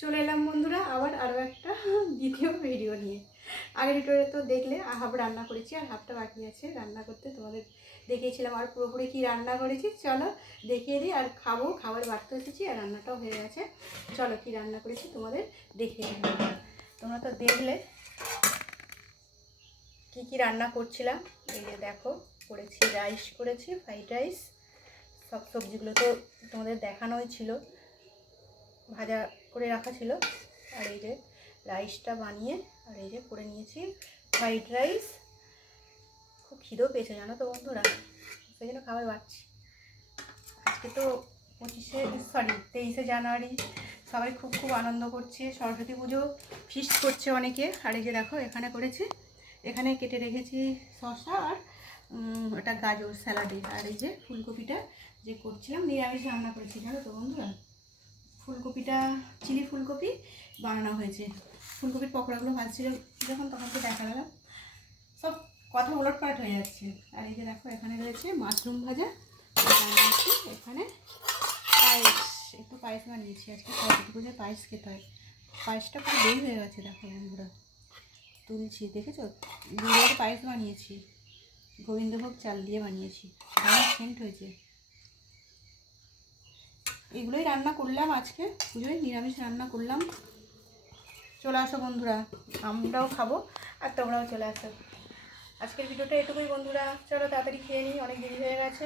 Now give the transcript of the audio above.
চলে এলাম বন্ধুরা আবার আরও একটা দ্বিতীয় ভিডিও নিয়ে। আগের ভিডিওতে তো দেখলে হাফ রান্না করেছি আর হাফটা বাকি আছে রান্না করতে। তোমাদের দেখিয়েছিলাম আর পুরোপুরি কী রান্না করেছি, চলো দেখিয়ে দিই। আর খাবার বাড়তে এসেছি আর রান্নাটাও হয়ে গেছে। চলো কী রান্না করেছি তোমাদের দেখিয়ে দিই। তোমরা তো দেখলে কী কী রান্না করছিলাম। এই যে দেখো, করেছি রাইস, করেছি ফ্রাইড রাইস। সব সবজিগুলো তো তোমাদের দেখানোই ছিল, ভাজা করে রাখা ছিল। আর এই যে রাইসটা বানিয়ে আর এই যে করে নিয়েছি ফ্রাইড রাইস। খুব খিদেও পেয়েছে জানো তো বন্ধুরা, সেই জন্য খাবার বাড়ছি। আজকে তো 23শে জানুয়ারি, সবাই খুব আনন্দ করছে। সরস্বতী পুজো ফিস্ট করছে অনেকে। আর এই যে দেখো এখানে করেছি, এখানে কেটে রেখেছি শসা আর এটা গাজর স্যালাডে। আর এই যে ফুলকপিটা যে করছিলাম, নিরামিষ রান্না করেছি জানো তো বন্ধুরা। ফুলকপিটা চিলি ফুলকপি বানানো হয়েছে। ফুলকপির পকোড়াগুলো ভাজছিল যখন, তখন তো দেখা গেল সব কথা ওলটপালট হয়ে যাচ্ছে। আর এই যে দেখো এখানে রয়েছে মাশরুম ভাজা বানিয়েছি। এখানে পায়েস, একটু পায়েস বানিয়েছি। আজকে সরস্বতী পুজোয় পায়েস খেতে হয়। পায়েসটা পুরো দই হয়ে গেছে দেখো বন্ধুরা, তুলছি দেখেছো। গুড়ের পায়েস বানিয়েছি, গোবিন্দভোগ চাল দিয়ে বানিয়েছি, ভালো সেন্ট হয়েছে। এগুলোই রান্না করলাম আজকে পুজোয়, নিরামিষ রান্না করলাম। চলে আসো বন্ধুরা, আমরাও খাবো আর তোমরাও চলে আসো। আজকের ভিডিওটা এটুকুই বন্ধুরা, চলো তাড়াতাড়ি খেয়ে নিই, অনেক দেরি হয়ে গেছে।